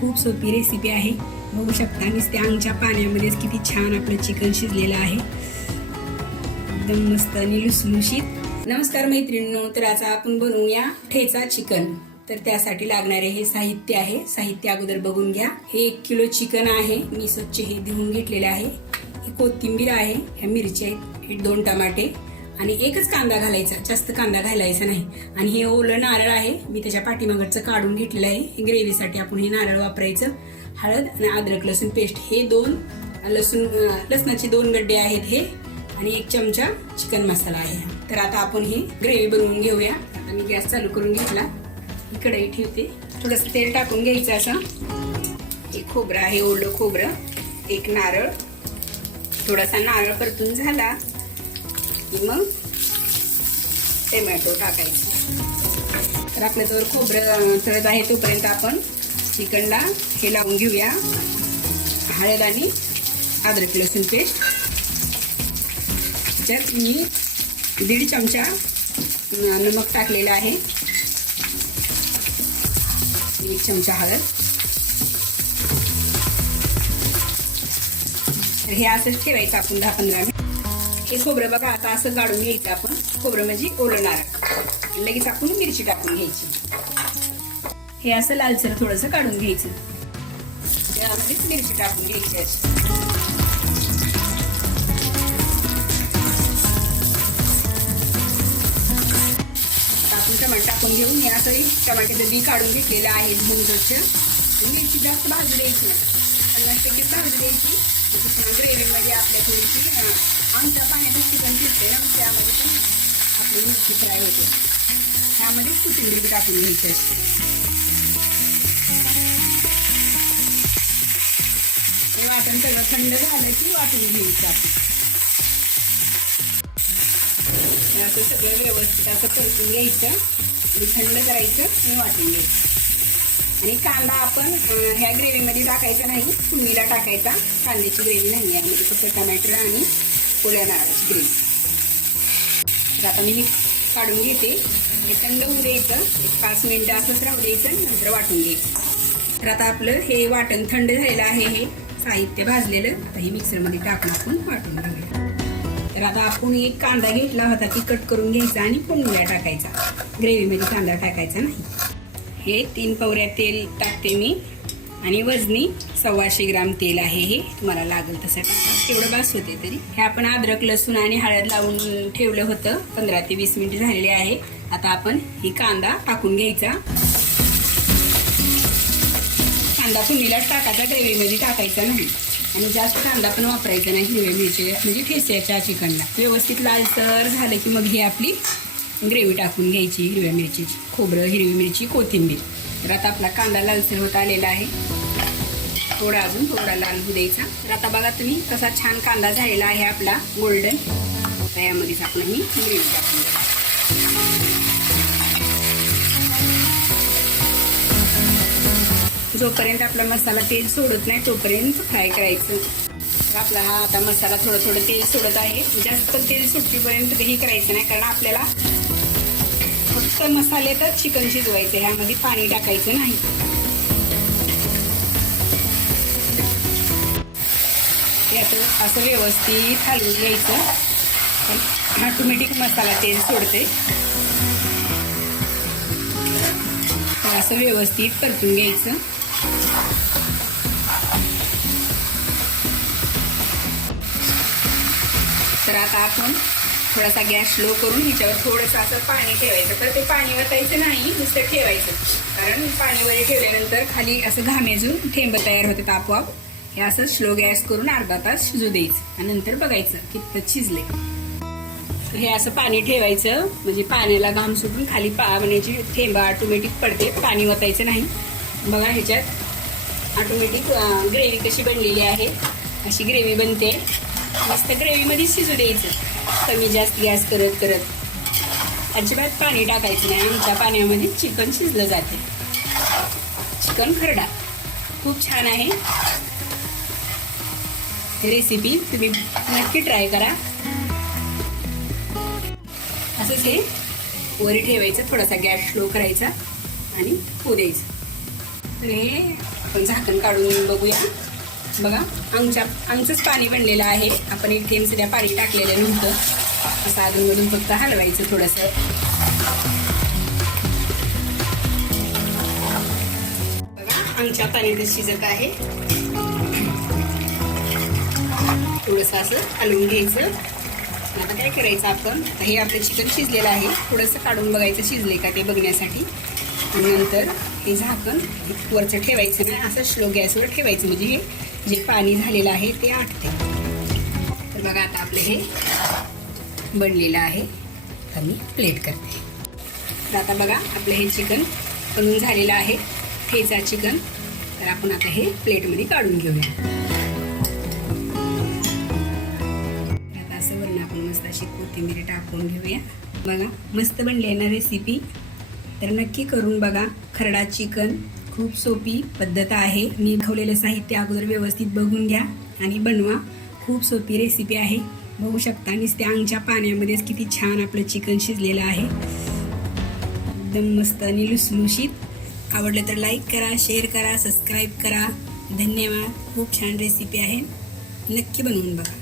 खूप सोपी रेसिपी आहे. बघू शकता नुसत्या आमच्या पाण्यामध्येच किती छान आपलं चिकन शिजलेलं आहे. एकदम मस्त आणि लुसलुशीत. नमस्कार मैत्रिणींनो तर आज आपण बनवूया ठेचा चिकन तर त्यासाठी लागणारे हे साहित्य आहे. साहित्य अगोदर बघून घ्या. हे एक किलो चिकन आहे. मी स्वच्छ हे धुवून घेतलेले आहे. ही कोथिंबीर आहे. ह्या मिरची आहेत. हे दोन टमाटे. आणि एकच कांदा घालायचा जास्त कांदा घालायचा नाही. आणि हे ओलं नारळ आहे मी त्याच्या पाठीमागचं काढून घेतलेलं आहे. हे ग्रेव्हीसाठी आपण हे नारळ वापरायचं. हळद आणि अद्रक लसूण पेस्ट हे दोन लसूण लसणाचे दोन गड्डे आहेत हे. आणि एक चमचा चिकन मसाला आहे तर आता आपण ही ग्रेव्ही बनवून घेऊया. आता मी गॅस चालू करून घेतला. ही कढई ठेवते. थोडंसं तेल टाकून घ्यायचं असं. एक खोबरं आहे ओलं खोबरं. एक नारळ. थोडासा नारळ परतून झाला. की मग टोमॅटो टाकायचं. तर आपल्याजवळ खोबरं तळत आहे तोपर्यंत आपण चिकनला हे लावून घेऊया. हळद आणि अद्रक लसूण पेस्ट. त्यात मी दीड चमचा नमक टाकलेलं आहे. एक चमचा हळद. हे असंच ठेवायचं आपण दहा पंधरा मिनिट. हे खोबरं बघा आता असं काढून घ्यायचं आपण. खोबरं म्हणजे ओलं नारळ लगेच आपण मिरची टाकून घ्यायची. हे असं लालसर थोडंसं काढून घ्यायचं. त्यामध्येच मिरची टाकून घ्यायची अशी. आपण टाकून घेऊन हे असं टमाट्याचं बी काढून घेतलेलं आहे धुवून मिरची जास्त भाजू द्यायची पन्नास टक्के भाजू द्यायची. ग्रेव्हीमध्ये आपल्या थोडीशी आमच्या पाण्याचं चिकन शिजते ना त्यामध्ये पण आपली मिरची फ्राय होते. त्यामध्ये कोथिंबीर टाकून घ्यायची असते. हे वाटण सगळं थंड झालं की वाटून घ्यायचं आपण. असं सगळं व्यवस्थित असं परतून घ्यायचं आणि थंड करायचं आणि वाटून घ्यायचं. आणि कांदा आपण ह्या ग्रेव्हीमध्ये टाकायचा नाही फुडणीला टाकायचा. कांद्याची ग्रेव्ही नाही आहे म्हणजे फक्त टमॅटर आणि पोळ्या नारळाची ग्रेव्ही. तर आता मी हे काढून घेते. हे थंड होऊ द्यायचं. एक पाच मिनिटं असंच राहू द्यायचं नंतर वाटून घ्यायचं. तर आता आपलं हे वाटण थंड झालेलं आहे हे. साहित्य भाजलेलं. आता हे मिक्सरमध्ये टाकून आपण वाटून घेऊया. तर आता आपण एक कांदा घेतला होता की कट करून घ्यायचा आणि फोडणीला टाकायचा. ग्रेव्हीमध्ये कांदा टाकायचा नाही. हे तीन पवऱ्या तेल टाकते मी. आणि वजनी सव्वाशे ग्राम तेल आहे हे. तुम्हाला लागेल तसं टाका. तेवढं बास होते तरी. हे आपण अद्रक लसूण आणि हळद लावून ठेवलं होतं. पंधरा ते वीस मिनिट झालेले आहे. आता आपण ही कांदा टाकून घ्यायचा. कांदा फोडणीलाच टाकायचा. ग्रेव्हीमध्ये टाकायचा नाही. आणि जास्त कांदा पण वापरायचा नाही. हिरव्या मिरची म्हणजे ठेस्याच्या चिकनला. व्यवस्थित लालसर झालं की मग ही आपली ग्रेव्ही टाकून घ्यायची हिरव्या मिरचीची खोबरं हिरवी मिरची कोथिंबीर. तर आता आपला कांदा लालसर होत आलेला आहे. थोडा अजून थोडा लाल होऊ द्यायचा. तर आता बघा तुम्ही कसा छान कांदा झालेला आहे आपला गोल्डन तर यामध्येच आपण ही ग्रेव्ही टाकून जोपर्यंत आपला मसाला तेल सोडत नाही तोपर्यंत फ्राय करायचं. तर आपला हा आता मसाला थोडं थोडं तेल सोडत आहे. जास्त तेल सुटतीपर्यंत काही करायचं नाही कारण आपल्याला फक्त मसाल्यातच चिकन शिजवायचं ह्यामध्ये पाणी टाकायचं नाही. ते असं व्यवस्थित हलवून घ्यायचं. पण ऑटोमॅटिक मसाला तेल सोडते. तर असं व्यवस्थित परतून घ्यायचं. तर आता आपण थोडासा गॅस स्लो करून ह्याच्यावर थोडंसं असं पाणी ठेवायचं. तर ते पाणी वतायचं नाही नुसतं ठेवायचं. कारण पाणीवर ठेवल्यानंतर खाली असं घामेजून थेंब तयार होतात आपोआप. हे असं स्लो गॅस करून अर्धा तास शिजू द्यायचं आणि नंतर बघायचं कितपत शिजले तर हे असं पाणी ठेवायचं. म्हणजे पाण्याला घाम सुटून खाली पाण्याची म्हणजे थेंब ऑटोमॅटिक पडते पाणी वतायचं नाही. बघा ह्याच्यात ऑटोमॅटिक ग्रेव्ही कशी बनलेली आहे. अशी ग्रेव्ही बनते. मस्त ग्रेव्हीमध्ये शिजू द्यायचं. कमी जास्त गॅस करत करत अजिबात पाणी टाकायचं नाही. आमच्या पाण्यामध्ये चिकन शिजलं जाते. चिकन खरडा. खूप छान आहे. रेसिपी तुम्ही नक्की ट्राय करा. असंच हे वरी ठेवायचं थोडासा गॅस स्लो करायचा आणि होऊ द्यायचं. तर हे आपण झाकण काढून बघूया. बघा आमच्या आमचंच पाणी बनलेलं आहे. आपण एक थेंब सुद्धा पाणी टाकलेलं नव्हतं असं अधूनमधून फक्त हलवायचं थोडंसं. बघा आमच्या पाणी शिजत आहे. थोडंसं असं हलवून घ्यायचं. आता काय करायचं आपण? आता हे आपलं चिकन शिजलेलं आहे. थोडंसं काढून बघायचं शिजले का ते बघण्यासाठी. आणि नंतर हे झाकण वरचं ठेवायचं नाही असं स्लो गॅसवर ठेवायचं. म्हणजे हे जे पाणी झालेलं आहे ते आटते तर बघा आता आपलं हे बनलेलं आहे. तर मी प्लेट करते. तर आता बघा आपलं हे चिकन बनून झालेलं आहे. ठेचा चिकन. तर आपण आता हे प्लेटमध्ये काढून घेऊया. आता असं वरून आपण मस्त अशी कोथिंबीर टाकून घेऊया. बघा मस्त बनली आहे ना रेसिपी तर नक्की करून बघा. खरडा चिकन खूप सोपी पद्धत आहे. मी खवलेलं साहित्य अगोदर व्यवस्थित बघून घ्या आणि बनवा. खूप सोपी रेसिपी आहे. बघू शकता नुसते अंगच्या पाण्यामध्येच किती छान आपलं चिकन शिजलेलं आहे. एकदम मस्त आणि लुसलुशीत. आवडलं तर लाईक करा शेअर करा सबस्क्राईब करा. धन्यवाद. खूप छान रेसिपी आहे. नक्की बनवून बघा.